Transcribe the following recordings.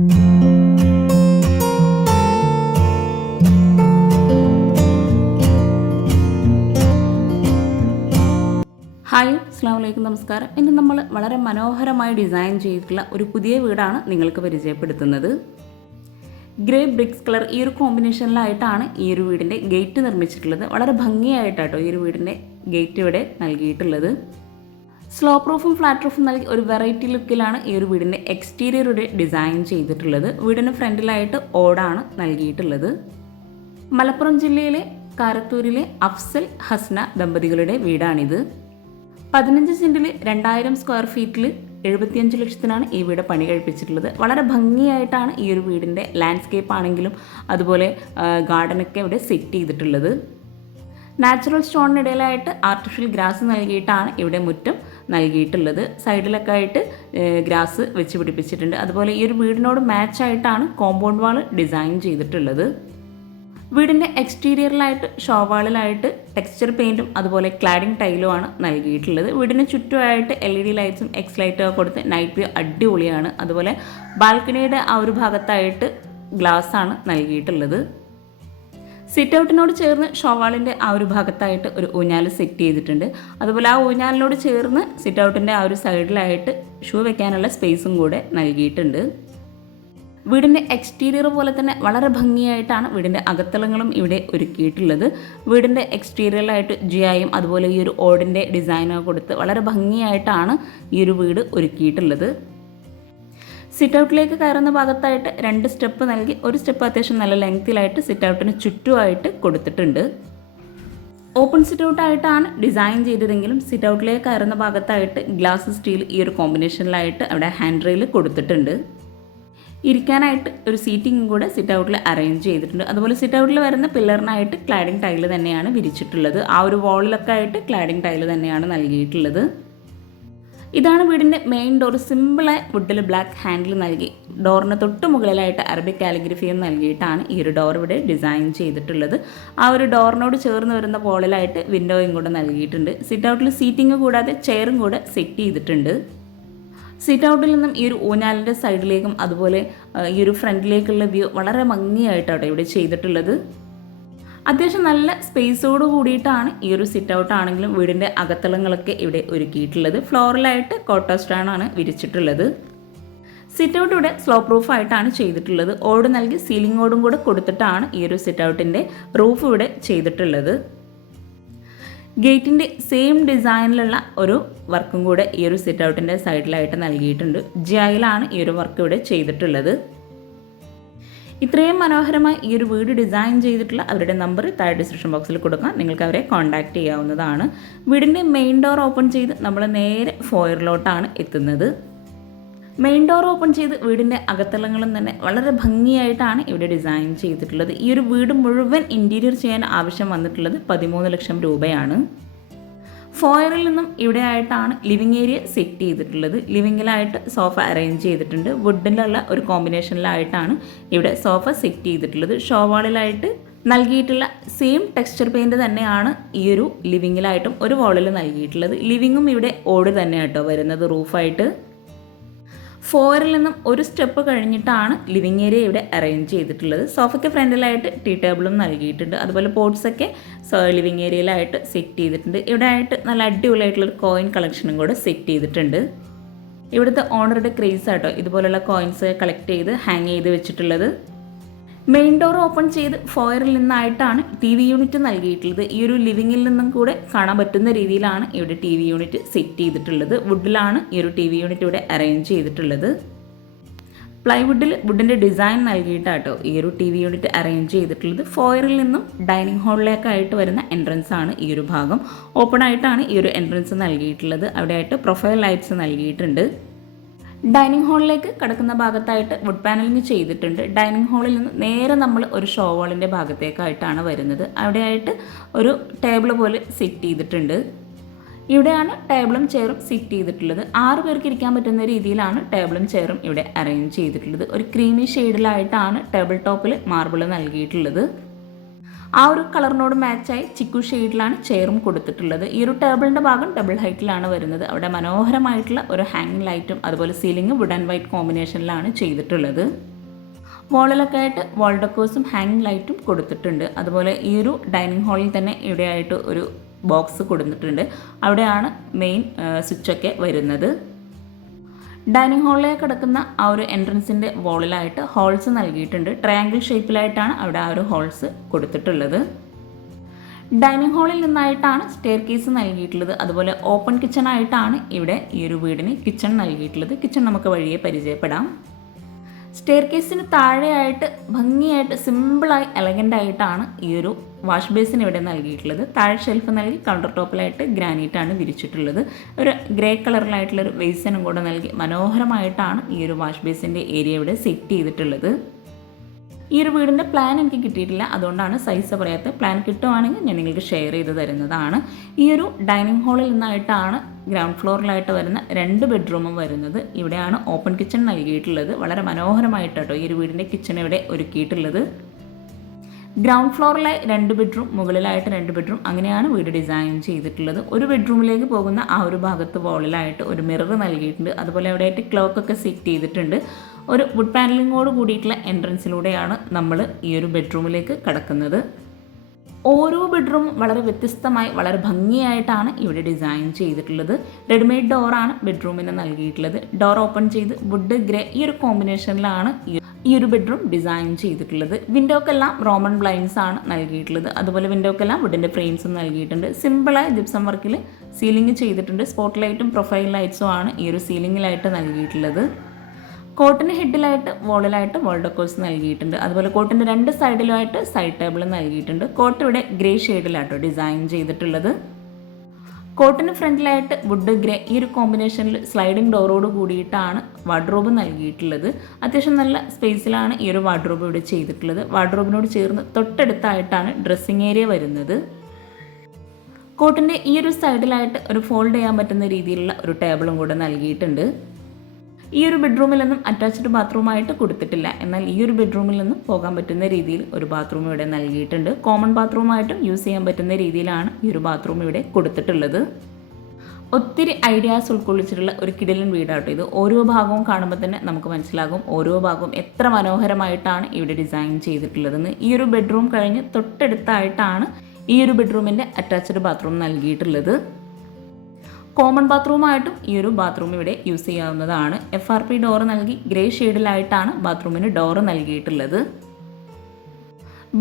Hi, അസ്സലാമു അലൈക്കും, നമസ്കാരം. ഇന്ന് നമ്മൾ വളരെ മനോഹരമായി ഡിസൈൻ ചെയ്തിട്ടുള്ള ഒരു പുതിയ വീടാണ് നിങ്ങൾക്ക് പരിചയപ്പെടുത്തുന്നത്. ഗ്രേ ബ്രിക്സ് കളർ ഈ ഒരു കോമ്പിനേഷനിലായിട്ടാണ് ഈ ഒരു വീടിൻ്റെ ഗേറ്റ് നിർമ്മിച്ചിട്ടുള്ളത്. വളരെ ഭംഗിയായിട്ടാട്ടോ ഈ ഒരു വീടിൻ്റെ ഗേറ്റ് ഇവിടെ നൽകിയിട്ടുള്ളത്. സ്ലോ പ്രൂഫും ഫ്ലാറ്റ് പ്രൂഫും നൽകി ഒരു വെറൈറ്റി ലുക്കിലാണ് ഈ ഒരു വീടിൻ്റെ എക്സ്റ്റീരിയർ ഇവിടെ ഡിസൈൻ ചെയ്തിട്ടുള്ളത്. വീടിന് ഫ്രണ്ടിലായിട്ട് ഓടാണ് നൽകിയിട്ടുള്ളത്. മലപ്പുറം ജില്ലയിലെ കാരത്തൂരിലെ അഫ്സൽ ഹസ്ന ദമ്പതികളുടെ വീടാണിത്. 15 സെൻറ്റിൽ 2000 സ്ക്വയർ ഫീറ്റിൽ 75 ലക്ഷത്തിനാണ് ഈ വീട് പണി കഴിപ്പിച്ചിട്ടുള്ളത്. വളരെ ഭംഗിയായിട്ടാണ് ഈ ഒരു വീടിൻ്റെ ലാൻഡ്സ്കേപ്പ് ആണെങ്കിലും അതുപോലെ ഗാർഡനൊക്കെ ഇവിടെ സെറ്റ് ചെയ്തിട്ടുള്ളത്. നാച്ചുറൽ സ്റ്റോണിനിടയിലായിട്ട് ആർട്ടിഫിഷ്യൽ ഗ്രാസ് നൽകിയിട്ടാണ് ഇവിടെ മുറ്റം നൽകിയിട്ടുള്ളത്. സൈഡിലൊക്കെ ആയിട്ട് ഗ്രാസ് വെച്ച് പിടിപ്പിച്ചിട്ടുണ്ട്. അതുപോലെ ഈ ഒരു വീടിനോട് മാച്ചായിട്ടാണ് കോമ്പൗണ്ട് വാൾ ഡിസൈൻ ചെയ്തിട്ടുള്ളത്. വീടിൻ്റെ എക്സ്റ്റീരിയറിലായിട്ട് ഷോവാളിലായിട്ട് ടെക്സ്ചർ പെയിൻറ്റും അതുപോലെ ക്ലാഡിംഗ് ടൈലുമാണ് നൽകിയിട്ടുള്ളത്. വീടിന് ചുറ്റുമായിട്ട് LED ലൈറ്റ്സും എക്സ് ലൈറ്റൊക്കെ കൊടുത്ത് നൈറ്റ് വ്യൂ അടിപൊളിയാണ്. അതുപോലെ ബാൽക്കണിയുടെ ആ ഒരു ഭാഗത്തായിട്ട് ഗ്ലാസ്സാണ് നൽകിയിട്ടുള്ളത്. സിറ്റ് ഔട്ടിനോട് ചേർന്ന് ഷോവാളിൻ്റെ ആ ഒരു ഭാഗത്തായിട്ട് ഒരു ഊഞ്ഞാൽ സെറ്റ് ചെയ്തിട്ടുണ്ട്. അതുപോലെ ആ ഊഞ്ഞാലിനോട് ചേർന്ന് സിറ്റ് ഔട്ടിൻ്റെ ആ ഒരു സൈഡിലായിട്ട് ഷൂ വെക്കാനുള്ള സ്പേസും കൂടെ നൽകിയിട്ടുണ്ട്. വീടിൻ്റെ എക്സ്റ്റീരിയർ പോലെ തന്നെ വളരെ ഭംഗിയായിട്ടാണ് വീടിൻ്റെ അകത്തളങ്ങളും ഇവിടെ ഒരുക്കിയിട്ടുള്ളത്. വീടിൻ്റെ എക്സ്റ്റീരിയറിലായിട്ട് ജിയായും അതുപോലെ ഈ ഒരു ഓടിൻ്റെ ഡിസൈനൊക്കെ കൊടുത്ത് വളരെ ഭംഗിയായിട്ടാണ് ഈ ഒരു വീട് ഒരുക്കിയിട്ടുള്ളത്. സിറ്റ് ഔട്ടിലേക്ക് കയറുന്ന ഭാഗത്തായിട്ട് 2 സ്റ്റെപ്പ് നൽകി ഒരു സ്റ്റെപ്പ് അത്യാവശ്യം നല്ല ലെങ്തിലായിട്ട് സിറ്റ് ഔട്ടിന് ചുറ്റുമായിട്ട് കൊടുത്തിട്ടുണ്ട്. ഓപ്പൺ സിറ്റ് ഔട്ടായിട്ടാണ് ഡിസൈൻ ചെയ്തതെങ്കിലും സിറ്റ് ഔട്ടിലേക്ക് കയറുന്ന ഭാഗത്തായിട്ട് ഗ്ലാസ് സ്റ്റീൽ ഈ ഒരു കോമ്പിനേഷനിലായിട്ട് അവിടെ ഹാൻഡ് റെയിൽ കൊടുത്തിട്ടുണ്ട്. ഇരിക്കാനായിട്ട് ഒരു സീറ്റിംഗും കൂടെ സിറ്റ് ഔട്ടിൽ അറേഞ്ച് ചെയ്തിട്ടുണ്ട്. അതുപോലെ സിറ്റ് ഔട്ടിൽ വരുന്ന പില്ലറിനായിട്ട് ക്ലാഡിംഗ് ടൈല് തന്നെയാണ് വിരിച്ചിട്ടുള്ളത്. ആ ഒരു വാളിലൊക്കെ ആയിട്ട് ക്ലാഡിംഗ് ടൈല് തന്നെയാണ് നൽകിയിട്ടുള്ളത്. ഇതാണ് വീടിൻ്റെ മെയിൻ ഡോർ. സിമ്പിളായി വുഡിൽ ബ്ലാക്ക് ഹാൻഡിൽ നൽകി ഡോറിന് തൊട്ട് മുകളിലായിട്ട് അറബിക് കാലിഗ്രഫിയും നൽകിയിട്ടാണ് ഈ ഒരു ഡോർ ഇവിടെ ഡിസൈൻ ചെയ്തിട്ടുള്ളത്. ആ ഒരു ഡോറിനോട് ചേർന്ന് വരുന്ന വാളിലായിട്ട് വിൻഡോയും കൂടെ നൽകിയിട്ടുണ്ട്. സിറ്റ് ഔട്ടിൽ സീറ്റിംഗ് കൂടാതെ ചെയറും കൂടെ സെറ്റ് ചെയ്തിട്ടുണ്ട്. സിറ്റ് ഔട്ടിൽ നിന്നും ഈ ഒരു ഊഞ്ഞാലിൻ്റെ സൈഡിലേക്കും അതുപോലെ ഈ ഒരു ഫ്രണ്ടിലേക്കുള്ള വ്യൂ വളരെ ഭംഗിയായിട്ടാണ് ഇവിടെ ചെയ്തിട്ടുള്ളത്. അത്യാവശ്യം നല്ല സ്പേസോട് കൂടിയിട്ടാണ് ഈ ഒരു സിറ്റ് ഔട്ട് ആണെങ്കിലും വീടിൻ്റെ അകത്തളങ്ങളൊക്കെ ഇവിടെ ഒരുക്കിയിട്ടുള്ളത്. ഫ്ലോറിലായിട്ട് കോട്ടോ സ്റ്റാനാണ് വിരിച്ചിട്ടുള്ളത്. സിറ്റ് ഔട്ട് ഇവിടെ സ്ലോ പ്രൂഫായിട്ടാണ് ചെയ്തിട്ടുള്ളത്. ഓട് നൽകി സീലിംഗ് ഓടും കൂടെ കൊടുത്തിട്ടാണ് ഈ ഒരു സിറ്റ് ഔട്ടിൻ്റെ റൂഫ് ഇവിടെ ചെയ്തിട്ടുള്ളത്. ഗേറ്റിൻ്റെ സെയിം ഡിസൈനിലുള്ള ഒരു വർക്കും കൂടെ ഈ ഒരു സിറ്റ് ഔട്ടിൻ്റെ സൈഡിലായിട്ട് നൽകിയിട്ടുണ്ട്. ജിയായിലാണ് ഈ ഒരു വർക്ക് ഇവിടെ ചെയ്തിട്ടുള്ളത്. ഇത്രയും മനോഹരമായി ഈ ഒരു വീട് ഡിസൈൻ ചെയ്തിട്ടുള്ള അവരുടെ നമ്പർ താഴെ ഡിസ്ക്രിപ്ഷൻ ബോക്സിൽ കൊടുക്കാം. നിങ്ങൾക്ക് അവരെ കോൺടാക്റ്റ് ചെയ്യാവുന്നതാണ്. വീടിൻ്റെ മെയിൻ ഡോർ ഓപ്പൺ ചെയ്ത് നമ്മൾ നേരെ ഫോയറിലോട്ടാണ് എത്തുന്നത്. മെയിൻ ഡോർ ഓപ്പൺ ചെയ്ത് വീടിൻ്റെ അകത്തളങ്ങളും തന്നെ വളരെ ഭംഗിയായിട്ടാണ് ഇവിടെ ഡിസൈൻ ചെയ്തിട്ടുള്ളത്. ഈ ഒരു വീട് മുഴുവൻ ഇൻറ്റീരിയർ ചെയ്യാൻ ആവശ്യം വന്നിട്ടുള്ളത് 13 ലക്ഷം രൂപയാണ്. ഫോയറിൽ നിന്നും ഇവിടെ ആയിട്ടാണ് ലിവിങ് ഏരിയ സെറ്റ് ചെയ്തിട്ടുള്ളത്. ലിവിങ്ങിലായിട്ട് സോഫ അറേഞ്ച് ചെയ്തിട്ടുണ്ട്. വുഡിലുള്ള ഒരു കോമ്പിനേഷനിലായിട്ടാണ് ഇവിടെ സോഫ സെറ്റ് ചെയ്തിട്ടുള്ളത്. ഷോവാളിലായിട്ട് നൽകിയിട്ടുള്ള സെയിം ടെക്സ്ചർ പെയിൻറ് തന്നെയാണ് ഈ ഒരു ലിവിങ്ങിലായിട്ടും ഒരു വാളിൽ നൽകിയിട്ടുള്ളത്. ലിവിങ്ങും ഇവിടെ ഓട് തന്നെ കേട്ടോ വരുന്നത് റൂഫായിട്ട്. ഫോയറിൽ നിന്നും ഒരു സ്റ്റെപ്പ് കഴിഞ്ഞിട്ടാണ് ലിവിങ് ഏരിയ ഇവിടെ അറേഞ്ച് ചെയ്തിട്ടുള്ളത്. സോഫയ്ക്ക് ഫ്രണ്ടിലായിട്ട് ടീ ടേബിളും നൽകിയിട്ടുണ്ട്. അതുപോലെ പോട്ട്സൊക്കെ ലിവിങ് ഏരിയയിലായിട്ട് സെറ്റ് ചെയ്തിട്ടുണ്ട്. ഇവിടെ ആയിട്ട് നല്ല അടിപൊളിയായിട്ടുള്ളൊരു കോയിൻ കളക്ഷനും കൂടെ സെറ്റ് ചെയ്തിട്ടുണ്ട്. ഇവിടുത്തെ ഓണറുടെ ക്രേസ് ആട്ടോ ഇതുപോലുള്ള കോയിൻസ് കളക്ട് ചെയ്ത് ഹാങ് ചെയ്ത് വെച്ചിട്ടുള്ളത്. മെയിൻ ഡോർ ഓപ്പൺ ചെയ്ത് ഫോയറിൽ നിന്നായിട്ടാണ് TV യൂണിറ്റ് നൽകിയിട്ടുള്ളത്. ഈ ഒരു ലിവിങ്ങിൽ നിന്നും കൂടെ കാണാൻ പറ്റുന്ന രീതിയിലാണ് ഇവിടെ TV യൂണിറ്റ് സെറ്റ് ചെയ്തിട്ടുള്ളത്. വുഡിലാണ് ഈ ഒരു TV യൂണിറ്റ് ഇവിടെ അറേഞ്ച് ചെയ്തിട്ടുള്ളത്. പ്ലൈവുഡിൽ വുഡിൻ്റെ ഡിസൈൻ നൽകിയിട്ടാട്ടോ ഈ ഒരു TV യൂണിറ്റ് അറേഞ്ച് ചെയ്തിട്ടുള്ളത്. ഫോയറിൽ നിന്നും ഡൈനിങ് ഹാളിലേക്കായിട്ട് വരുന്ന എൻട്രൻസ് ആണ് ഈ ഒരു ഭാഗം. ഓപ്പൺ ആയിട്ടാണ് ഈ ഒരു എൻട്രൻസ് നൽകിയിട്ടുള്ളത്. അവിടെയായിട്ട് പ്രൊഫൈൽ ലൈറ്റ്സ് നൽകിയിട്ടുണ്ട്. ഡൈനിങ് ഹാളിലേക്ക് കടക്കുന്ന ഭാഗത്തായിട്ട് വുഡ് പാനലിംഗ് ചെയ്തിട്ടുണ്ട്. ഡൈനിങ് ഹാളിൽ നിന്ന് നേരെ നമ്മൾ ഒരു ഷോ വാളിൻ്റെ ഭാഗത്തേക്കായിട്ടാണ് വരുന്നത്. അവിടെയായിട്ട് ഒരു ടേബിൾ പോലെ സെറ്റ് ചെയ്തിട്ടുണ്ട്. ഇവിടെയാണ് ടേബിളും ചെയറും സെറ്റ് ചെയ്തിട്ടുള്ളത്. 6 പേർക്ക് ഇരിക്കാൻ പറ്റുന്ന രീതിയിലാണ് ടേബിളും ചെയറും ഇവിടെ അറേഞ്ച് ചെയ്തിട്ടുള്ളത്. ഒരു ക്രീമി ഷെയ്ഡിലായിട്ടാണ് ടേബിൾ ടോപ്പിൽ മാർബിൾ നൽകിയിട്ടുള്ളത്. ആ ഒരു കളറിനോട് മാച്ചായി ചിക്കു ഷെയ്ഡിലാണ് ചെയറും കൊടുത്തിട്ടുള്ളത്. ഈ ഒരു ടേബിളിൻ്റെ ഭാഗം ഡബിൾ ഹൈറ്റിലാണ് വരുന്നത്. അവിടെ മനോഹരമായിട്ടുള്ള ഒരു ഹാങ്ങിങ് ലൈറ്റും അതുപോലെ സീലിംഗ് വുഡ് ആൻഡ് വൈറ്റ് കോമ്പിനേഷനിലാണ് ചെയ്തിട്ടുള്ളത്. വാളിലൊക്കെ ആയിട്ട് വാൾ ഡെക്കോഴ്സും ഹാങ്ങിങ് ലൈറ്റും കൊടുത്തിട്ടുണ്ട്. അതുപോലെ ഈ ഒരു ഡൈനിങ് ഹാളിൽ തന്നെ ഇവിടെയായിട്ട് ഒരു ബോക്സ് കൊടുത്തിട്ടുണ്ട്. അവിടെയാണ് മെയിൻ സ്വിച്ചൊക്കെ വരുന്നത്. ഡൈനിങ് ഹാളിലേക്ക് കിടക്കുന്ന ആ ഒരു എൻട്രൻസിൻ്റെ വാളിലായിട്ട് ഹോൾസ് നൽകിയിട്ടുണ്ട്. ട്രയാങ്കിൾ ഷേപ്പിലായിട്ടാണ് അവിടെ ആ ഒരു ഹോൾസ് കൊടുത്തിട്ടുള്ളത്. ഡൈനിങ് ഹാളിൽ നിന്നായിട്ടാണ് സ്റ്റെയർ കേസ് നൽകിയിട്ടുള്ളത്. അതുപോലെ ഓപ്പൺ കിച്ചൺ ആയിട്ടാണ് ഇവിടെ ഈ ഒരു വീടിന് കിച്ചൺ നൽകിയിട്ടുള്ളത്. കിച്ചൺ നമുക്ക് വഴിയെ പരിചയപ്പെടാം. സ്റ്റെയർ കേസിന് താഴെയായിട്ട് ഭംഗിയായിട്ട് സിമ്പിളായി എലഗൻ്റ് ആയിട്ടാണ് ഈ ഒരു വാഷ് ബേസിൻ ഇവിടെ നൽകിയിട്ടുള്ളത്. താഴെ ഷെൽഫ് നൽകി കൗണ്ടർ ടോപ്പിലായിട്ട് ഗ്രാനൈറ്റാണ് വിരിച്ചിട്ടുള്ളത്. ഒരു ഗ്രേ കളറിലായിട്ടുള്ളൊരു ബേസിനും കൂടെ നൽകി മനോഹരമായിട്ടാണ് ഈ ഒരു വാഷ് ബേസിൻ്റെ ഏരിയ ഇവിടെ സെറ്റ് ചെയ്തിട്ടുള്ളത്. ഈ ഒരു വീടിൻ്റെ പ്ലാൻ എനിക്ക് കിട്ടിയിട്ടില്ല, അതുകൊണ്ടാണ് സൈസ് പറയാത്തത്. പ്ലാൻ കിട്ടുവാണെങ്കിൽ ഞാൻ നിങ്ങൾക്ക് ഷെയർ ചെയ്ത് തരുന്നതാണ്. ഈ ഒരു ഡൈനിങ് ഹാളിൽ നിന്നായിട്ടാണ് ഗ്രൗണ്ട് ഫ്ലോറിലായിട്ട് വരുന്ന 2 ബെഡ്റൂമും വരുന്നത്. ഇവിടെയാണ് ഓപ്പൺ കിച്ചൺ നൽകിയിട്ടുള്ളത്. വളരെ മനോഹരമായിട്ടോ ഈ ഒരു വീടിൻ്റെ കിച്ചൺ ഇവിടെ ഒരുക്കിയിട്ടുള്ളത്. ഗ്രൗണ്ട് ഫ്ലോറിലെ 2 ബെഡ്റൂം, മുകളിലായിട്ട് 2 ബെഡ്റൂം, അങ്ങനെയാണ് വീട് ഡിസൈൻ ചെയ്തിട്ടുള്ളത്. ഒരു ബെഡ്റൂമിലേക്ക് പോകുന്ന ആ ഒരു ഭാഗത്ത് വോളിലായിട്ട് ഒരു മിറർ നൽകിയിട്ടുണ്ട്. അതുപോലെ അവിടെയായിട്ട് ക്ലോക്കൊക്കെ സെറ്റ് ചെയ്തിട്ടുണ്ട്. ഒരു വുഡ് പാനലിങ്ങോട് കൂടിയിട്ടുള്ള എൻട്രൻസിലൂടെയാണ് നമ്മൾ ഈ ഒരു ബെഡ്റൂമിലേക്ക് കടക്കുന്നത്. ഓരോ ബെഡ്റൂമും വളരെ വ്യത്യസ്തമായി വളരെ ഭംഗിയായിട്ടാണ് ഇവിടെ ഡിസൈൻ ചെയ്തിട്ടുള്ളത്. റെഡിമെയ്ഡ് ഡോറാണ് ബെഡ്റൂമിന് നൽകിയിട്ടുള്ളത്. ഡോർ ഓപ്പൺ ചെയ്ത് വുഡ് ഗ്രേ ഈ ഒരു കോമ്പിനേഷനിലാണ് ഈ ഒരു ബെഡ്റൂം ഡിസൈൻ ചെയ്തിട്ടുള്ളത്. വിൻഡോക്കെല്ലാം റോമൻ ബ്ലൈൻഡ്സ് ആണ് നൽകിയിട്ടുള്ളത്. അതുപോലെ വിൻഡോക്കെല്ലാം വുഡിൻ്റെ ഫ്രെയിംസും നൽകിയിട്ടുണ്ട്. സിമ്പിളായ ജിപ്സം വർക്കിൽ സീലിംഗ് ചെയ്തിട്ടുണ്ട്. സ്പോട്ട് ലൈറ്റും പ്രൊഫൈൽ ലൈറ്റ്സും ആണ് ഈ ഒരു സീലിംഗിലായിട്ട് നൽകിയിട്ടുള്ളത്. കോട്ടിന് ഹെഡിലായിട്ട് വാളിലായിട്ട് വാൾ ഡെക്കോഴ്സ് നൽകിയിട്ടുണ്ട്. അതുപോലെ കോട്ടിൻ്റെ 2 സൈഡിലുമായിട്ട് സൈഡ് ടേബിൾ നൽകിയിട്ടുണ്ട്. കോട്ട് ഇവിടെ ഗ്രേ ഷെയ്ഡിലാട്ടോ ഡിസൈൻ ചെയ്തിട്ടുള്ളത്. കോട്ടിന് ഫ്രണ്ടിലായിട്ട് വുഡ് ഗ്രേ ഈ ഒരു കോമ്പിനേഷനിൽ സ്ലൈഡിംഗ് ഡോറോട് കൂടിയിട്ടാണ് വാർഡ്രോബ് നൽകിയിട്ടുള്ളത്. അത്യാവശ്യം നല്ല സ്പേസിലാണ് ഈ ഒരു വാർഡ്രോബ് ഇവിടെ ചെയ്തിട്ടുള്ളത്. വാർഡ്രോബിനോട് ചേർന്ന് തൊട്ടടുത്തായിട്ടാണ് ഡ്രസ്സിംഗ് ഏരിയ വരുന്നത്. കോട്ടിൻ്റെ ഈ ഒരു സൈഡിലായിട്ട് ഒരു ഫോൾഡ് ചെയ്യാൻ പറ്റുന്ന രീതിയിലുള്ള ഒരു ടേബിളും കൂടെ നൽകിയിട്ടുണ്ട്. ഈ ഒരു ബെഡ്റൂമിൽ നിന്നും അറ്റാച്ച്ഡ് ബാത്റൂമായിട്ട് കൊടുത്തിട്ടില്ല. എന്നാൽ ഈ ഒരു ബെഡ്റൂമിൽ നിന്നും പോകാൻ പറ്റുന്ന രീതിയിൽ ഒരു ബാത്റൂം ഇവിടെ നൽകിയിട്ടുണ്ട്. കോമൺ ബാത്റൂമായിട്ടും യൂസ് ചെയ്യാൻ പറ്റുന്ന രീതിയിലാണ് ഈ ഒരു ബാത്റൂം ഇവിടെ കൊടുത്തിട്ടുള്ളത്. ഒത്തിരി ഐഡിയാസ് ഉൾക്കൊള്ളിച്ചിട്ടുള്ള ഒരു കിടിലൻ വീടാട്ടോ ഇത്. ഓരോ ഭാഗവും കാണുമ്പോൾ തന്നെ നമുക്ക് മനസ്സിലാകും ഓരോ ഭാഗവും എത്ര മനോഹരമായിട്ടാണ് ഇവിടെ ഡിസൈൻ ചെയ്തിട്ടുള്ളതെന്ന്. ഈ ഒരു ബെഡ്റൂം കഴിഞ്ഞ് തൊട്ടടുത്തായിട്ടാണ് ഈ ഒരു ബെഡ്റൂമിൻ്റെ അറ്റാച്ച്ഡ് ബാത്റൂം നൽകിയിട്ടുള്ളത്. കോമൺ ബാത്റൂമായിട്ടും ഈ ഒരു ബാത്റൂം ഇവിടെ യൂസ് ചെയ്യാവുന്നതാണ്. FRP ഡോർ നൽകി ഗ്രേ ഷെയ്ഡിലായിട്ടാണ് ബാത്റൂമിന് ഡോറ് നൽകിയിട്ടുള്ളത്.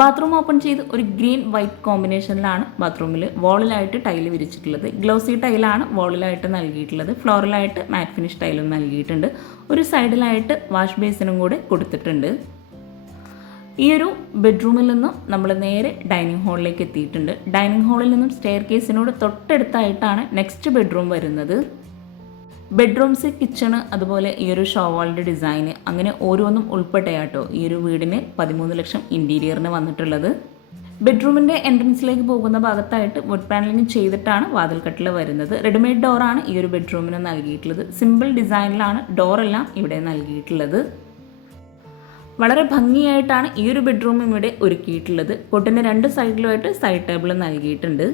ബാത്റൂം ഓപ്പൺ ചെയ്ത് ഒരു ഗ്രീൻ വൈറ്റ് കോമ്പിനേഷനിലാണ് ബാത്റൂമിൽ വാളിലായിട്ട് ടൈല് വിരിച്ചിട്ടുള്ളത്. ഗ്ലോസി ടൈലാണ് വാളിലായിട്ട് നൽകിയിട്ടുള്ളത്. ഫ്ലോറിലായിട്ട് മാറ്റ് ഫിനിഷ് ടൈലും നൽകിയിട്ടുണ്ട്. ഒരു സൈഡിലായിട്ട് വാഷ് ബേസിനും കൂടെ കൊടുത്തിട്ടുണ്ട്. ഈ ഒരു ബെഡ്റൂമിൽ നിന്നും നമ്മൾ നേരെ ഡൈനിങ് ഹാളിലേക്ക് എത്തിയിട്ടുണ്ട്. ഡൈനിങ് ഹാളിൽ നിന്നും സ്റ്റെയർ കേസിനോട് തൊട്ടടുത്തായിട്ടാണ് നെക്സ്റ്റ് ബെഡ്റൂം വരുന്നത്. ബെഡ്റൂംസ്, കിച്ചണ്, അതുപോലെ ഈ ഒരു ഷോവാളിൻ്റെ ഡിസൈന് അങ്ങനെ ഓരോന്നും ഉൾപ്പെടെയാട്ടോ ഈ ഒരു വീടിന് 13 ലക്ഷം ഇൻറ്റീരിയറിന് വന്നിട്ടുള്ളത്. ബെഡ്റൂമിൻ്റെ എൻട്രൻസിലേക്ക് പോകുന്ന ഭാഗത്തായിട്ട് വുഡ് പാനലിംഗ് ചെയ്തിട്ടാണ് വാതിൽക്കട്ടിൽ വരുന്നത്. റെഡിമെയ്ഡ് ഡോറാണ് ഈ ഒരു ബെഡ്റൂമിന് നൽകിയിട്ടുള്ളത്. സിമ്പിൾ ഡിസൈനിലാണ് ഡോറെല്ലാം ഇവിടെ നൽകിയിട്ടുള്ളത്. വളരെ ഭംഗിയായിട്ടാണ് ഈ ഒരു ബെഡ്റൂം ഇവിടെ ഒരുക്കിയിട്ടുള്ളത്. കോട്ടിൻ്റെ 2 സൈഡിലുമായിട്ട് സൈഡ് ടേബിൾ നൽകിയിട്ടുണ്ട്.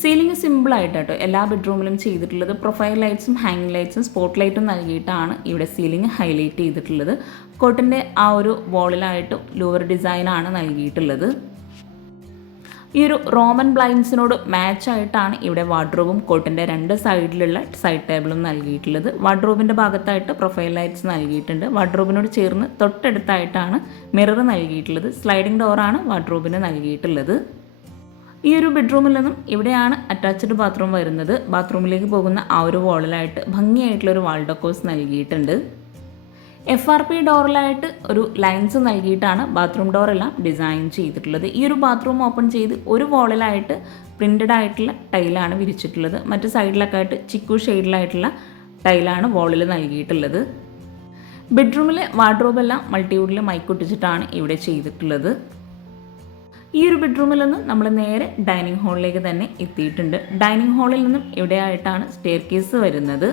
സീലിംഗ് സിമ്പിളായിട്ടോ എല്ലാ ബെഡ്റൂമിലും ചെയ്തിട്ടുള്ളത്. പ്രൊഫൈൽ ലൈറ്റ്സും ഹാങ്ങിങ് ലൈറ്റ്സും സ്പോട്ട് ലൈറ്റും നൽകിയിട്ടാണ് ഇവിടെ സീലിംഗ് ഹൈലൈറ്റ് ചെയ്തിട്ടുള്ളത്. കോട്ടിൻ്റെ ആ ഒരു വാളിലായിട്ടും ലൂവർ ഡിസൈനാണ് നൽകിയിട്ടുള്ളത്. ഈ ഒരു റോമൻ ബ്ലൈൻഡ്സിനോട് മാച്ചായിട്ടാണ് ഇവിടെ വാർഡ്രോബും കോട്ടിൻ്റെ 2 സൈഡിലുള്ള സൈഡ് ടേബിളും നൽകിയിട്ടുള്ളത്. വാർഡ്രോബിൻ്റെ ഭാഗത്തായിട്ട് പ്രൊഫൈൽ ലൈറ്റ്സ് നൽകിയിട്ടുണ്ട്. വാർഡ്രോബിനോട് ചേർന്ന് തൊട്ടടുത്തായിട്ടാണ് മിറർ നൽകിയിട്ടുള്ളത്. സ്ലൈഡിംഗ് ഡോറാണ് വാർഡ്രോബിന് നൽകിയിട്ടുള്ളത്. ഈ ഒരു ബെഡ്റൂമിൽ നിന്നും ഇവിടെയാണ് അറ്റാച്ച്ഡ് ബാത്റൂം വരുന്നത്. ബാത്റൂമിലേക്ക് പോകുന്ന ആ ഒരു വാളിലായിട്ട് ഭംഗിയായിട്ടുള്ളൊരു വാൾ ഡെക്കോഴ്സ് നൽകിയിട്ടുണ്ട്. FRP ഡോറിലായിട്ട് ഒരു ലൈൻസ് നൽകിയിട്ടാണ് ബാത്റൂം ഡോറെല്ലാം ഡിസൈൻ ചെയ്തിട്ടുള്ളത്. ഈ ഒരു ബാത്റൂം ഓപ്പൺ ചെയ്ത് ഒരു വാളിലായിട്ട് പ്രിൻറ്റഡ് ആയിട്ടുള്ള ടൈലാണ് വിരിച്ചിട്ടുള്ളത്. മറ്റ് സൈഡിലൊക്കെ ആയിട്ട് ചിക്കു ഷെയ്ഡിലായിട്ടുള്ള ടൈലാണ് വാളിൽ നൽകിയിട്ടുള്ളത്. ബെഡ്റൂമിലെ വാർഡ്രോബെല്ലാം മൾട്ടിവുഡിൽ മൈക്കൊട്ടിച്ചിട്ടാണ് ഇവിടെ ചെയ്തിട്ടുള്ളത്. ഈ ഒരു ബെഡ്റൂമിൽ നിന്നും നമ്മൾ നേരെ ഡൈനിങ് ഹാളിലേക്ക് തന്നെ എത്തിയിട്ടുണ്ട്. ഡൈനിങ് ഹാളിൽ നിന്നും ഇവിടെയായിട്ടാണ് സ്റ്റെയർ കേസ് വരുന്നത്.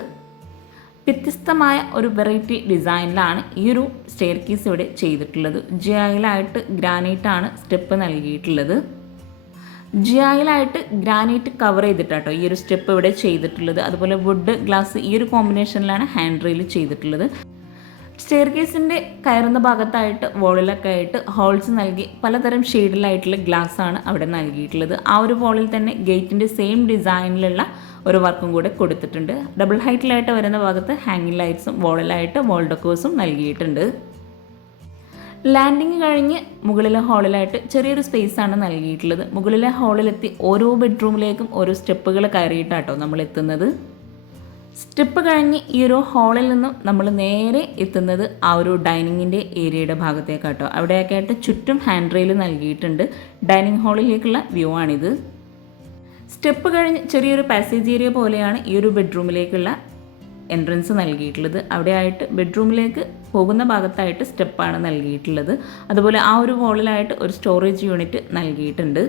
വ്യത്യസ്തമായ ഒരു വെറൈറ്റി ഡിസൈനിലാണ് ഈ ഒരു സ്റ്റെയർ കേസ് ഇവിടെ ചെയ്തിട്ടുള്ളത്. ജിയായിലായിട്ട് ഗ്രാനൈറ്റാണ് സ്റ്റെപ്പ് നൽകിയിട്ടുള്ളത്. ജിയായിലായിട്ട് ഗ്രാനൈറ്റ് കവർ ചെയ്തിട്ടാട്ടോ ഈ ഒരു സ്റ്റെപ്പ് ഇവിടെ ചെയ്തിട്ടുള്ളത്. അതുപോലെ വുഡ് ഗ്ലാസ് ഈ ഒരു കോമ്പിനേഷനിലാണ് ഹാൻഡ് റെയിൽ ചെയ്തിട്ടുള്ളത്. സ്റ്റെയർകേസിൻ്റെ കയറുന്ന ഭാഗത്തായിട്ട് വോളിലൊക്കെ ആയിട്ട് ഹോൾസ് നൽകി പലതരം ഷെയ്ഡിലായിട്ടുള്ള ഗ്ലാസ് ആണ് അവിടെ നൽകിയിട്ടുള്ളത്. ആ ഒരു വോളിൽ തന്നെ ഗേറ്റിൻ്റെ സെയിം ഡിസൈനിലുള്ള ഒരു വർക്കും കൂടെ കൊടുത്തിട്ടുണ്ട്. ഡബിൾ ഹൈറ്റിലായിട്ട് വരുന്ന ഭാഗത്ത് ഹാങ്ങിങ് ലൈറ്റ്സും വോളിലായിട്ട് വോൾ ഡെക്കോഴ്സും നൽകിയിട്ടുണ്ട്. ലാൻഡിങ് കഴിഞ്ഞ് മുകളിലെ ഹാളിലായിട്ട് ചെറിയൊരു സ്പേസാണ് നൽകിയിട്ടുള്ളത്. മുകളിലെ ഹാളിലെത്തി ഓരോ ബെഡ്റൂമിലേക്കും ഓരോ സ്റ്റെപ്പുകൾ കയറിയിട്ടാട്ടോ നമ്മൾ എത്തുന്നത്. സ്റ്റെപ്പ് കഴിഞ്ഞ് ഈ ഒരു ഹാളിൽ നിന്നും നമ്മൾ നേരെ എത്തുന്നത് ആ ഒരു ഡൈനിങ്ങിൻ്റെ ഏരിയയുടെ ഭാഗത്തേക്കാട്ടോ. അവിടെയൊക്കെ ആയിട്ട് ചുറ്റും ഹാൻഡ് റെയിൽ നൽകിയിട്ടുണ്ട്. ഡൈനിങ് ഹാളിലേക്കുള്ള വ്യൂ ആണിത്. സ്റ്റെപ്പ് കഴിഞ്ഞ് ചെറിയൊരു പാസേജ് ഏരിയ പോലെയാണ് ഈ ഒരു ബെഡ്റൂമിലേക്കുള്ള എൻട്രൻസ് നൽകിയിട്ടുള്ളത്. അവിടെ ആയിട്ട് ബെഡ്റൂമിലേക്ക് പോകുന്ന ഭാഗത്തായിട്ട് സ്റ്റെപ്പാണ് നൽകിയിട്ടുള്ളത്. അതുപോലെ ആ ഒരു വോളിലായിട്ട് ഒരു സ്റ്റോറേജ് യൂണിറ്റ് നൽകിയിട്ടുണ്ട്.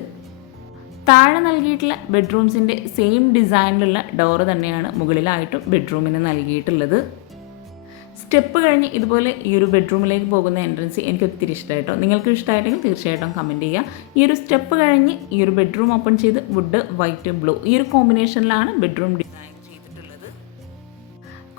താഴെ നൽകിയിട്ടുള്ള ബെഡ്റൂംസിൻ്റെ സെയിം ഡിസൈനിലുള്ള ഡോറ് തന്നെയാണ് മുകളിലായിട്ടും ബെഡ്റൂമിന് നൽകിയിട്ടുള്ളത്. സ്റ്റെപ്പ് കഴിഞ്ഞ് ഇതുപോലെ ഈ ഒരു ബെഡ്റൂമിലേക്ക് പോകുന്ന എൻട്രൻസ് എനിക്ക് ഒത്തിരി ഇഷ്ടമായിട്ടോ. നിങ്ങൾക്ക് ഇഷ്ടമായിട്ടെങ്കിൽ തീർച്ചയായിട്ടും കമൻറ്റ് ചെയ്യുക. ഈ ഒരു സ്റ്റെപ്പ് കഴിഞ്ഞ് ഈ ഒരു ബെഡ്റൂം ഓപ്പൺ ചെയ്ത് വുഡ്, വൈറ്റ്, ബ്ലൂ ഈ ഒരു കോമ്പിനേഷനിലാണ് ബെഡ്റൂം ഡിസൈൻ ചെയ്തിട്ടുള്ളത്.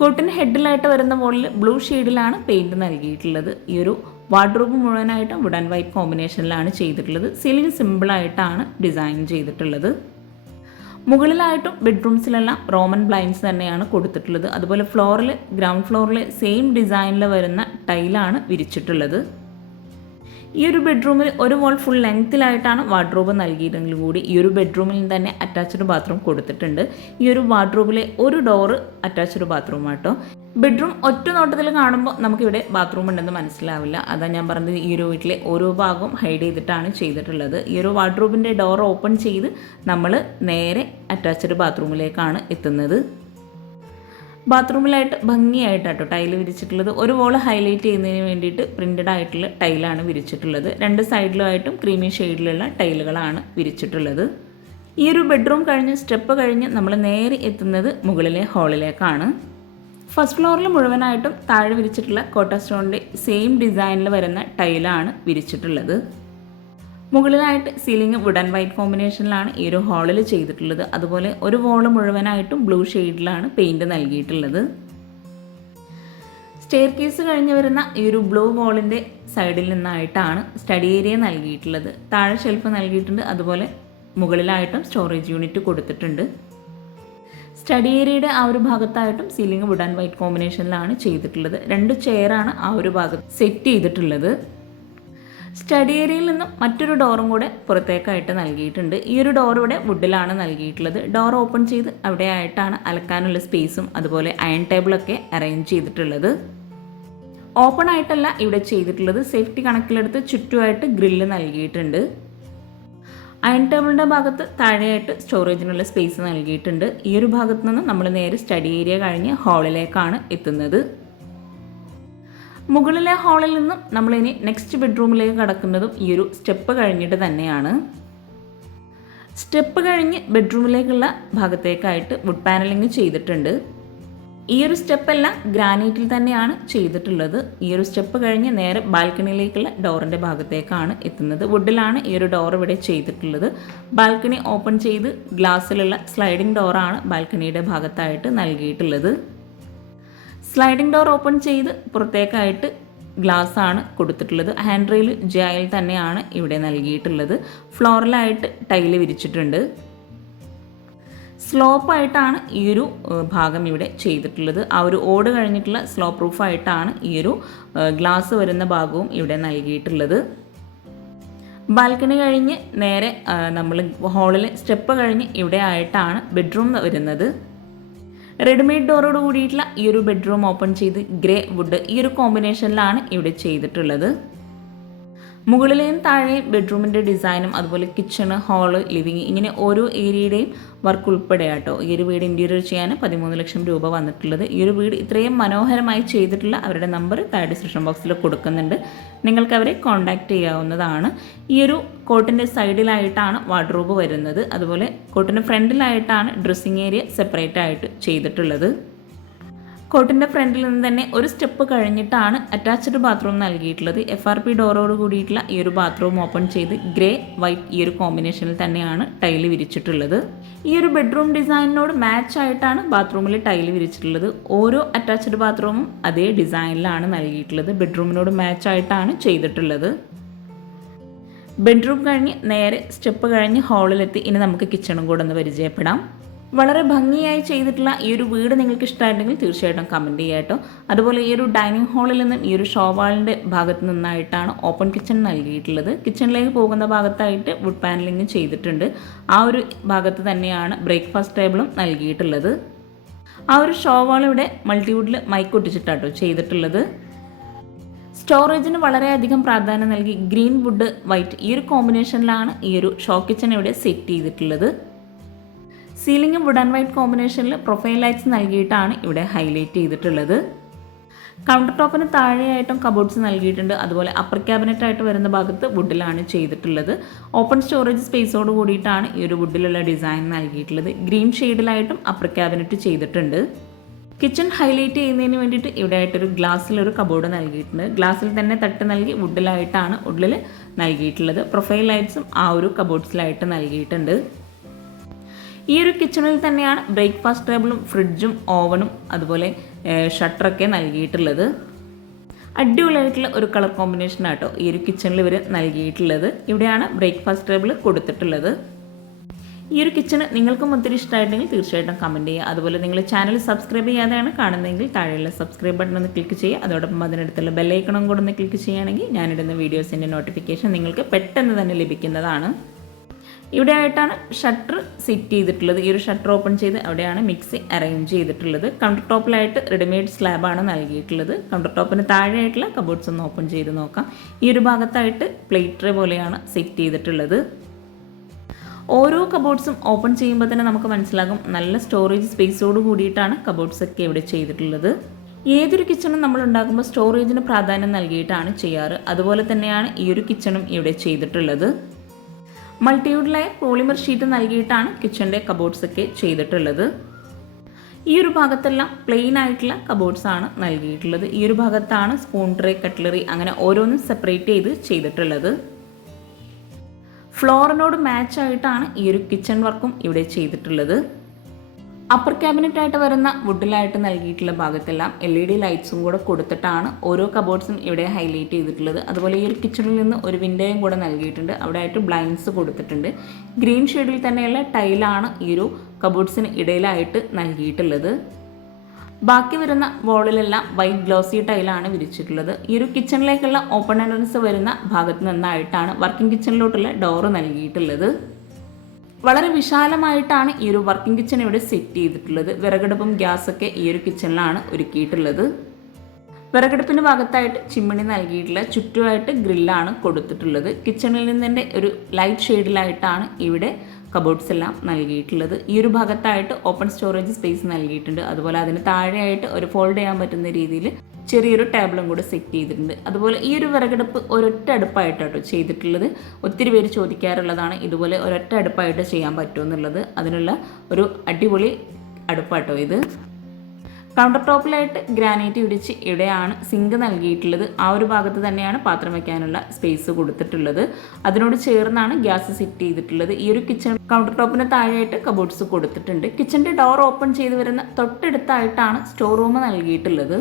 കോട്ടിന് ഹെഡിലായിട്ട് വരുന്ന വോളിൽ ബ്ലൂ ഷെയ്ഡിലാണ് പെയിൻറ് നൽകിയിട്ടുള്ളത്. ഈ ഒരു വാർഡ്രോബ് മുഴുവനായിട്ടും വുഡ് ആൻഡ് വൈറ്റ് കോമ്പിനേഷനിലാണ് ചെയ്തിട്ടുള്ളത്. സീലിംഗ് സിമ്പിളായിട്ടാണ് ഡിസൈൻ ചെയ്തിട്ടുള്ളത്. മുകളിലായിട്ടും ബെഡ്റൂംസിലെല്ലാം റോമൻ ബ്ലൈൻഡ്സ് തന്നെയാണ് കൊടുത്തിട്ടുള്ളത്. അതുപോലെ ഫ്ലോറിൽ ഗ്രൗണ്ട് ഫ്ലോറിൽ സെയിം ഡിസൈനിൽ വരുന്ന ടൈലാണ് വിരിച്ചിട്ടുള്ളത്. ഈ ഒരു ബെഡ്റൂമിൽ ഒരു വോൾ ഫുൾ ലെങ്ത്തിലായിട്ടാണ് വാർഡ്രോബ് നൽകിയിരുന്നെങ്കിൽ കൂടി ഈ ഒരു ബെഡ്റൂമിൽ തന്നെ അറ്റാച്ച്ഡ് ബാത്റൂം കൊടുത്തിട്ടുണ്ട്. ഈ ഒരു വാർഡ്രോബിലെ ഒരു ഡോറ് അറ്റാച്ച്ഡ് ബാത്റൂം ആട്ടോ. ബെഡ്റൂം ഒറ്റ നോട്ടത്തിൽ കാണുമ്പോൾ നമുക്കിവിടെ ബാത്റൂം ഉണ്ടെന്ന് മനസ്സിലാവില്ല. അതാ ഞാൻ പറഞ്ഞത് ഈ ഒരു വീട്ടിലെ ഓരോ ഭാഗവും ഹൈഡ് ചെയ്തിട്ടാണ് ചെയ്തിട്ടുള്ളത്. ഈ ഒരു വാർഡ്രോബിൻ്റെ ഡോർ ഓപ്പൺ ചെയ്ത് നമ്മൾ നേരെ അറ്റാച്ച്ഡ് ബാത്റൂമിലേക്കാണ് എത്തുന്നത്. ബാത്റൂമിലായിട്ട് ഭംഗിയായിട്ടാട്ടോ ടൈല് വിരിച്ചിട്ടുള്ളത്. ഒരു വോൾ ഹൈലൈറ്റ് ചെയ്യുന്നതിന് വേണ്ടിയിട്ട് പ്രിൻറ്റഡ് ആയിട്ടുള്ള ടൈലാണ് വിരിച്ചിട്ടുള്ളത്. രണ്ട് സൈഡിലുമായിട്ടും ക്രീമി ഷെയ്ഡിലുള്ള ടൈലുകളാണ് വിരിച്ചിട്ടുള്ളത്. ഈ ഒരു ബെഡ്റൂം കഴിഞ്ഞ് സ്റ്റെപ്പ് കഴിഞ്ഞ് നമ്മൾ നേരെ എത്തുന്നത് മുകളിലെ ഹാളിലേക്കാണ്. ഫസ്റ്റ് ഫ്ലോറിൽ മുഴുവനായിട്ടും താഴെ വിരിച്ചിട്ടുള്ള കോട്ട സ്റ്റോണിൻ്റെ സെയിം ഡിസൈനിൽ വരുന്ന ടൈലാണ് വിരിച്ചിട്ടുള്ളത്. മുകളിലായിട്ട് സീലിംഗ് വുഡ് ആൻഡ് വൈറ്റ് കോമ്പിനേഷനിലാണ് ഈ ഒരു ഹാളിൽ ചെയ്തിട്ടുള്ളത്. അതുപോലെ ഒരു വോള് മുഴുവനായിട്ടും ബ്ലൂ ഷെയ്ഡിലാണ് പെയിൻറ് നൽകിയിട്ടുള്ളത്. സ്റ്റെയർ കേസ് കഴിഞ്ഞ് വരുന്ന ഈ ഒരു ബ്ലൂ വോളിൻ്റെ സൈഡിൽ നിന്നായിട്ടാണ് സ്റ്റഡി ഏരിയ നൽകിയിട്ടുള്ളത്. താഴെ ഷെൽഫ് നൽകിയിട്ടുണ്ട്. അതുപോലെ മുകളിലായിട്ടും സ്റ്റോറേജ് യൂണിറ്റ് കൊടുത്തിട്ടുണ്ട്. സ്റ്റഡി ഏരിയയുടെ ആ ഒരു ഭാഗത്തായിട്ടും സീലിംഗ് വുഡ് ആൻഡ് വൈറ്റ് കോമ്പിനേഷനിലാണ് ചെയ്തിട്ടുള്ളത്. 2 ചെയറാണ് ആ ഒരു ഭാഗത്ത് സെറ്റ് ചെയ്തിട്ടുള്ളത്. സ്റ്റഡി ഏരിയയിൽ നിന്നും മറ്റൊരു ഡോറും കൂടെ പുറത്തേക്കായിട്ട് നൽകിയിട്ടുണ്ട്. ഈ ഒരു ഡോർ ഇവിടെ വുഡിലാണ് നൽകിയിട്ടുള്ളത്. ഡോർ ഓപ്പൺ ചെയ്ത് അവിടെ ആയിട്ടാണ് അലക്കാനുള്ള സ്പേസും അതുപോലെ അയൺ ടേബിളൊക്കെ അറേഞ്ച് ചെയ്തിട്ടുള്ളത്. ഓപ്പൺ ആയിട്ടല്ല ഇവിടെ ചെയ്തിട്ടുള്ളത്. സേഫ്റ്റി കണക്കിലെടുത്ത് ചുറ്റുമായിട്ട് ഗ്രില്ല് നൽകിയിട്ടുണ്ട്. അയൺ ടേബിളിൻ്റെ ഭാഗത്ത് താഴെയായിട്ട് സ്റ്റോറേജിനുള്ള സ്പേസ് നൽകിയിട്ടുണ്ട്. ഈ ഒരു ഭാഗത്ത് നിന്ന് നമ്മൾ നേരെ സ്റ്റഡി ഏരിയ കഴിഞ്ഞ് ഹാളിലേക്കാണ് എത്തുന്നത്. മുകളിലെ ഹാളിൽ നിന്നും നമ്മളിനി നെക്സ്റ്റ് ബെഡ്റൂമിലേക്ക് കടക്കുന്നതും ഈ ഒരു സ്റ്റെപ്പ് കഴിഞ്ഞിട്ട് തന്നെയാണ്. സ്റ്റെപ്പ് കഴിഞ്ഞ് ബെഡ്റൂമിലേക്കുള്ള ഭാഗത്തേക്കായിട്ട് വുഡ് പാനലിംഗ് ചെയ്തിട്ടുണ്ട്. ഈ ഒരു സ്റ്റെപ്പെല്ലാം ഗ്രാനൈറ്റിൽ തന്നെയാണ് ചെയ്തിട്ടുള്ളത്. ഈ ഒരു സ്റ്റെപ്പ് കഴിഞ്ഞ് നേരെ ബാൽക്കണിയിലേക്കുള്ള ഡോറിൻ്റെ ഭാഗത്തേക്കാണ് എത്തുന്നത്. വുഡിലാണ് ഈ ഒരു ഡോർ ഇവിടെ ചെയ്തിട്ടുള്ളത്. ബാൽക്കണി ഓപ്പൺ ചെയ്ത് ഗ്ലാസ്സിലുള്ള സ്ലൈഡിംഗ് ഡോറാണ് ബാൽക്കണിയുടെ ഭാഗത്തായിട്ട് നൽകിയിട്ടുള്ളത്. സ്ലൈഡിംഗ് ഡോർ ഓപ്പൺ ചെയ്ത് പുറത്തേക്കായിട്ട് ഗ്ലാസ് ആണ് കൊടുത്തിട്ടുള്ളത്. ഹാൻഡ് റെയിൽ ജയിൽ തന്നെയാണ് ഇവിടെ നൽകിയിട്ടുള്ളത്. ഫ്ലോറിലായിട്ട് ടൈല് വിരിച്ചിട്ടുണ്ട്. സ്ലോപ്പായിട്ടാണ് ഈ ഒരു ഭാഗം ഇവിടെ ചെയ്തിട്ടുള്ളത്. ആ ഒരു ഓട് കഴിഞ്ഞിട്ടുള്ള സ്ലോ പ്രൂഫായിട്ടാണ് ഈ ഒരു ഗ്ലാസ് വരുന്ന ഭാഗവും ഇവിടെ നൽകിയിട്ടുള്ളത്. ബാൽക്കണി കഴിഞ്ഞ് നേരെ നമ്മൾ ഹാളിൽ സ്റ്റെപ്പ് കഴിഞ്ഞ് ഇവിടെ ആയിട്ടാണ് ബെഡ്റൂം വരുന്നത്. റെഡിമെയ്ഡ് ഡോറോട് കൂടിയിട്ടുള്ള ഈ ഒരു ബെഡ്റൂം ഓപ്പൺ ചെയ്ത് ഗ്രേ വുഡ് ഈ ഒരു കോമ്പിനേഷനിലാണ് ഇവിടെ ചെയ്തിട്ടുള്ളത്. മുകളിലെയും താഴെയും ബെഡ്റൂമിൻ്റെ ഡിസൈനും അതുപോലെ കിച്ചണ്, ഹാള്, ലിവിങ് ഇങ്ങനെ ഓരോ ഏരിയയുടെയും വർക്ക് ഉൾപ്പെടെ ആട്ടോ ഈ ഒരു വീട് ഇൻറ്റീരിയർ ചെയ്യാൻ 13 ലക്ഷം രൂപ വന്നിട്ടുള്ളത്. ഈ ഒരു വീട് ഇത്രയും മനോഹരമായി ചെയ്തിട്ടുള്ള അവരുടെ നമ്പർ താഴെ ഡിസ്ക്രിപ്ഷൻ ബോക്സിൽ കൊടുക്കുന്നുണ്ട്. നിങ്ങൾക്ക് അവരെ കോൺടാക്റ്റ് ചെയ്യാവുന്നതാണ്. ഈ ഒരു കോട്ടിൻ്റെ സൈഡിലായിട്ടാണ് വാർഡ്രോബ് വരുന്നത്. അതുപോലെ കോട്ടിൻ്റെ ഫ്രണ്ടിലായിട്ടാണ് ഡ്രസ്സിങ് ഏരിയ സെപ്പറേറ്റ് ആയിട്ട് ചെയ്തിട്ടുള്ളത്. കോട്ടിൻ്റെ ഫ്രണ്ടിൽ നിന്ന് തന്നെ ഒരു സ്റ്റെപ്പ് കഴിഞ്ഞിട്ടാണ് അറ്റാച്ച്ഡ് ബാത്റൂം നൽകിയിട്ടുള്ളത്. FRP ഡോറോട് കൂടിയിട്ടുള്ള ഈ ഒരു ബാത്റൂം ഓപ്പൺ ചെയ്ത് ഗ്രേ വൈറ്റ് ഈ ഒരു കോമ്പിനേഷനിൽ തന്നെയാണ് ടൈല് വിരിച്ചിട്ടുള്ളത്. ഈ ഒരു ബെഡ്റൂം ഡിസൈനിനോട് മാച്ച് ആയിട്ടാണ് ബാത്റൂമിൽ ടൈല് വിരിച്ചിട്ടുള്ളത്. ഓരോ അറ്റാച്ച്ഡ് ബാത്റൂമും അതേ ഡിസൈനിലാണ് നൽകിയിട്ടുള്ളത്. ബെഡ്റൂമിനോട് മാച്ച് ആയിട്ടാണ് ചെയ്തിട്ടുള്ളത്. ബെഡ്റൂം കഴിഞ്ഞ് നേരെ സ്റ്റെപ്പ് കഴിഞ്ഞ് ഹാളിലെത്തി ഇനി നമുക്ക് കിച്ചണും കൂടെ ഒന്ന് പരിചയപ്പെടാം. വളരെ ഭംഗിയായി ചെയ്തിട്ടുള്ള ഈ ഒരു വീട് നിങ്ങൾക്ക് ഇഷ്ടമായിട്ടുണ്ടെങ്കിൽ തീർച്ചയായിട്ടും കമൻറ്റ് ചെയ്യുക കേട്ടോ. അതുപോലെ ഈ ഒരു ഡൈനിങ് ഹാളിൽ നിന്നും ഈ ഒരു ഷോവാളിൻ്റെ ഭാഗത്ത് നിന്നായിട്ടാണ് ഓപ്പൺ കിച്ചൺ നൽകിയിട്ടുള്ളത്. കിച്ചണിലേക്ക് പോകുന്ന ഭാഗത്തായിട്ട് വുഡ് പാനലിംഗ് ചെയ്തിട്ടുണ്ട്. ആ ഒരു ഭാഗത്ത് തന്നെയാണ് ബ്രേക്ക്ഫാസ്റ്റ് ടേബിളും നൽകിയിട്ടുള്ളത്. ആ ഒരു ഷോവാൾ ഇവിടെ മൾട്ടിവുഡിൽ മൈക്ക് ഒട്ടിച്ചിട്ടാട്ടോ ചെയ്തിട്ടുള്ളത്. സ്റ്റോറേജിന് വളരെയധികം പ്രാധാന്യം നൽകി ഗ്രീൻ വുഡ് വൈറ്റ് ഈ ഒരു കോമ്പിനേഷനിലാണ് ഈ ഒരു ഷോ കിച്ചൺ ഇവിടെ സെറ്റ് ചെയ്തിട്ടുള്ളത്. സീലിംഗ് വുഡ് ആൻഡ് വൈറ്റ് കോമ്പിനേഷനിൽ പ്രൊഫൈൽ ലൈറ്റ്സ് നൽകിയിട്ടാണ് ഇവിടെ ഹൈലൈറ്റ് ചെയ്തിട്ടുള്ളത്. കൗണ്ടർ ടോപ്പിന് താഴെയായിട്ടും കബോർഡ്സ് നൽകിയിട്ടുണ്ട്. അതുപോലെ അപ്പർ ക്യാബിനറ്റ് ആയിട്ട് വരുന്ന ഭാഗത്ത് വുഡിലാണ് ചെയ്തിട്ടുള്ളത്. ഓപ്പൺ സ്റ്റോറേജ് സ്പേസോട് കൂടിയിട്ടാണ് ഈ ഒരു വുഡിലുള്ള ഡിസൈൻ നൽകിയിട്ടുള്ളത്. ഗ്രീൻ ഷെയ്ഡിലായിട്ടും അപ്പർ ക്യാബിനറ്റ് ചെയ്തിട്ടുണ്ട്. കിച്ചൺ ഹൈലൈറ്റ് ചെയ്യുന്നതിന് വേണ്ടിയിട്ട് ഇവിടെ ആയിട്ടൊരു ഗ്ലാസ്സിലൊരു കബോർഡ് നൽകിയിട്ടുണ്ട്. ഗ്ലാസ്സിൽ തന്നെ തട്ട് നൽകി വുഡിലായിട്ടാണ് വുഡിൽ നൽകിയിട്ടുള്ളത്. പ്രൊഫൈൽ ലൈറ്റ്സും ആ ഒരു കബോർഡ്സിലായിട്ട് നൽകിയിട്ടുണ്ട്. ഈ ഒരു കിച്ചണിൽ തന്നെയാണ് ബ്രേക്ക്ഫാസ്റ്റ് ടേബിളും ഫ്രിഡ്ജും ഓവനും അതുപോലെ ഷട്ടറൊക്കെ നൽകിയിട്ടുള്ളത്. അടിപൊളിയായിട്ടുള്ള ഒരു കളർ കോമ്പിനേഷനാട്ടോ ഈ ഒരു കിച്ചണിൽ ഇവർ നൽകിയിട്ടുള്ളത്. ഇവിടെയാണ് ബ്രേക്ക്ഫാസ്റ്റ് ടേബിൾ കൊടുത്തിട്ടുള്ളത്. ഈ ഒരു കിച്ചണ് നിങ്ങൾക്കും ഒത്തിരി ഇഷ്ടമായിട്ടുണ്ടെങ്കിൽ തീർച്ചയായിട്ടും കമൻറ്റ് ചെയ്യുക. അതുപോലെ നിങ്ങൾ ചാനൽ സബ്സ്ക്രൈബ് ചെയ്യാതെയാണ് കാണുന്നതെങ്കിൽ താഴെയുള്ള സബ്സ്ക്രൈബ് ബട്ടൺ ഒന്ന് ക്ലിക്ക് ചെയ്യുക. അതോടൊപ്പം അതിനടുത്തുള്ള ബെല്ലൈക്കണും കൂടെ ഒന്ന് ക്ലിക്ക് ചെയ്യുകയാണെങ്കിൽ ഞാനിടുന്ന വീഡിയോസിൻ്റെ നോട്ടിഫിക്കേഷൻ നിങ്ങൾക്ക് പെട്ടെന്ന് തന്നെ ലഭിക്കുന്നതാണ്. ഇവിടെ ആയിട്ടാണ് ഷട്ടർ സെറ്റ് ചെയ്തിട്ടുള്ളത്. ഈ ഒരു ഷട്ടർ ഓപ്പൺ ചെയ്ത് അവിടെയാണ് മിക്സി അറേഞ്ച് ചെയ്തിട്ടുള്ളത്. കൗണ്ടർ ടോപ്പിലായിട്ട് റെഡിമെയ്ഡ് സ്ലാബാണ് നൽകിയിട്ടുള്ളത്. കൗണ്ടർ ടോപ്പിന് താഴെയായിട്ടുള്ള കബോർഡ്സ് ഒന്ന് ഓപ്പൺ ചെയ്ത് നോക്കാം. ഈ ഒരു ഭാഗത്തായിട്ട് പ്ലേറ്റ് ട്രേ പോലെയാണ് സെറ്റ് ചെയ്തിട്ടുള്ളത്. ഓരോ കബോർഡ്സും ഓപ്പൺ ചെയ്യുമ്പോൾ തന്നെ നമുക്ക് മനസ്സിലാകും നല്ല സ്റ്റോറേജ് സ്പേസോട് കൂടിയിട്ടാണ് കബോർഡ്സൊക്കെ ഇവിടെ ചെയ്തിട്ടുള്ളത്. ഏതൊരു കിച്ചണും നമ്മൾ ഉണ്ടാക്കുമ്പോൾ സ്റ്റോറേജിന് പ്രാധാന്യം നൽകിയിട്ടാണ് ചെയ്യാറ്. അതുപോലെ തന്നെയാണ് ഈ ഒരു കിച്ചണും ഇവിടെ ചെയ്തിട്ടുള്ളത്. മൾട്ടിവുഡിലായ പോളിമർ ഷീറ്റ് നൽകിയിട്ടാണ് കിച്ചണിൻ്റെ കബോർഡ്സൊക്കെ ചെയ്തിട്ടുള്ളത്. ഈ ഒരു ഭാഗത്തെല്ലാം പ്ലെയിൻ ആയിട്ടുള്ള കബോർഡ്സ് ആണ് നൽകിയിട്ടുള്ളത്. ഈ ഒരു ഭാഗത്താണ് സ്പൂൺ ട്രേ, കട്ട്ലറി അങ്ങനെ ഓരോന്നും സെപ്പറേറ്റ് ചെയ്ത് ചെയ്തിട്ടുള്ളത്. ഫ്ലോറിനോട് മാച്ച് ആയിട്ടാണ് ഈ ഒരു കിച്ചൺ വർക്കും ഇവിടെ ചെയ്തിട്ടുള്ളത്. അപ്പർ ക്യാബിനറ്റ് ആയിട്ട് വരുന്ന വുഡിലായിട്ട് നൽകിയിട്ടുള്ള ഭാഗത്തെല്ലാം LED ലൈറ്റ്സും കൂടെ കൊടുത്തിട്ടാണ് ഓരോ കബോർഡ്സും ഇവിടെ ഹൈലൈറ്റ് ചെയ്തിട്ടുള്ളത്. അതുപോലെ ഈ ഒരു കിച്ചണിൽ നിന്ന് ഒരു വിൻഡോയും കൂടെ നൽകിയിട്ടുണ്ട്. അവിടെ ആയിട്ട് ബ്ലൈൻഡ്സ് കൊടുത്തിട്ടുണ്ട്. ഗ്രീൻ ഷെയ്ഡിൽ തന്നെയുള്ള ടൈലാണ് ഈ ഒരു കബോർഡ്സിന് ഇടയിലായിട്ട് നൽകിയിട്ടുള്ളത്. ബാക്കി വരുന്ന വോളിലെല്ലാം വൈറ്റ് ഗ്ലോസി ടൈലാണ് വിരിച്ചിട്ടുള്ളത്. ഈ ഒരു കിച്ചണിലേക്കുള്ള ഓപ്പൺ എൻട്രൻസ് വരുന്ന ഭാഗത്ത് നിന്നായിട്ടാണ് വർക്കിംഗ് കിച്ചണിലോട്ടുള്ള ഡോറ് നൽകിയിട്ടുള്ളത്. വളരെ വിശാലമായിട്ടാണ് ഈ ഒരു വർക്കിംഗ് കിച്ചൺ ഇവിടെ സെറ്റ് ചെയ്തിട്ടുള്ളത്. വിറകടുപ്പും ഗ്യാസൊക്കെ ഈ ഒരു കിച്ചണിലാണ് ഒരുക്കിയിട്ടുള്ളത്. വിറകടുപ്പിൻ്റെ ഭാഗത്തായിട്ട് ചിമ്മിണി നൽകിയിട്ടുള്ള ചുറ്റുമായിട്ട് ഗ്രില്ലാണ് കൊടുത്തിട്ടുള്ളത്. കിച്ചണിൽ നിന്നെ ഒരു ലൈറ്റ് ഷെയ്ഡിലായിട്ടാണ് ഇവിടെ കബോർഡ്സ് എല്ലാം നൽകിയിട്ടുള്ളത്. ഈ ഒരു ഭാഗത്തായിട്ട് ഓപ്പൺ സ്റ്റോറേജ് സ്പേസ് നൽകിയിട്ടുണ്ട്. അതുപോലെ അതിന് താഴെയായിട്ട് ഒരു ഫോൾഡ് ചെയ്യാൻ പറ്റുന്ന രീതിയിൽ ചെറിയൊരു ടേബിളും കൂടെ സെറ്റ് ചെയ്തിട്ടുണ്ട്. അതുപോലെ ഈ ഒരു വിറകടുപ്പ് ഒരൊറ്റ അടുപ്പായിട്ടാട്ടോ ചെയ്തിട്ടുള്ളത്. ഒത്തിരി പേര് ചോദിക്കാറുള്ളതാണ് ഇതുപോലെ ഒരൊറ്റ അടുപ്പായിട്ട് ചെയ്യാൻ പറ്റുമോ എന്നുള്ളത്. അതിനുള്ള ഒരു അടിപൊളി അടുപ്പാട്ടോ ഇത്. കൗണ്ടർ ടോപ്പിലായിട്ട് ഗ്രാനൈറ്റ് ഇടിച്ച് ഇവിടെയാണ് സിങ്ക് നൽകിയിട്ടുള്ളത്. ആ ഒരു ഭാഗത്ത് തന്നെയാണ് പാത്രം വയ്ക്കാനുള്ള സ്പേസ് കൊടുത്തിട്ടുള്ളത്. അതിനോട് ചേർന്നാണ് ഗ്യാസ് സെറ്റ് ചെയ്തിട്ടുള്ളത്. ഈ ഒരു കിച്ചൺ കൗണ്ടർ ടോപ്പിന് താഴെയായിട്ട് കബോർഡ്സ് കൊടുത്തിട്ടുണ്ട്. കിച്ചൻ്റെ ഡോർ ഓപ്പൺ ചെയ്ത് വരുന്ന തൊട്ടടുത്തായിട്ടാണ് സ്റ്റോർ റൂം നൽകിയിട്ടുള്ളത്.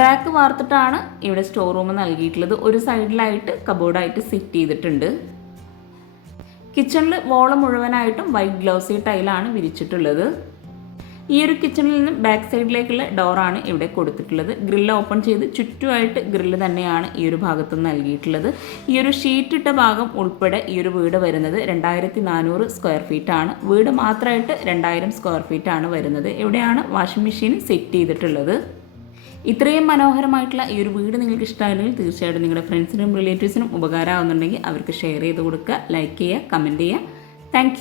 റാക്ക് വാർത്തിട്ടാണ് ഇവിടെ സ്റ്റോർ റൂം നൽകിയിട്ടുള്ളത്. ഒരു സൈഡിലായിട്ട് കബോർഡായിട്ട് സെറ്റ് ചെയ്തിട്ടുണ്ട്. കിച്ചണിൽ വോള് മുഴുവനായിട്ടും വൈറ്റ് ഗ്ലോസി ടൈലാണ് വിരിച്ചിട്ടുള്ളത്. ഈ ഒരു കിച്ചണിൽ നിന്നും ബാക്ക് സൈഡിലേക്കുള്ള ഡോറാണ് ഇവിടെ കൊടുത്തിട്ടുള്ളത്. ഗ്രില്ല് ഓപ്പൺ ചെയ്ത് ചുറ്റുമായിട്ട് ഗ്രില്ല് തന്നെയാണ് ഈ ഒരു ഭാഗത്ത് നൽകിയിട്ടുള്ളത്. ഈ ഒരു ഷീറ്റ് ഇട്ട ഭാഗം ഉൾപ്പെടെ ഈ ഒരു വീട് വരുന്നത് 2400 സ്ക്വയർ ഫീറ്റ് ആണ്. വീട് മാത്രമായിട്ട് 2000 സ്ക്വയർ ഫീറ്റ് ആണ് വരുന്നത്. ഇവിടെയാണ് വാഷിംഗ് മെഷീൻ സെറ്റ് ചെയ്തിട്ടുള്ളത്. ഇത്രയും മനോഹരമായിട്ടുള്ള ഈ ഒരു വീട് നിങ്ങൾക്ക് ഇഷ്ടമായിരുന്നെങ്കിൽ തീർച്ചയായിട്ടും നിങ്ങളുടെ ഫ്രണ്ട്സിനും റിലേറ്റീവ്സിനും ഉപകാരമാകുന്നുണ്ടെങ്കിൽ അവർക്ക് ഷെയർ ചെയ്ത് കൊടുക്കുക, ലൈക്ക് ചെയ്യുക, കമൻറ്റ് ചെയ്യുക. താങ്ക്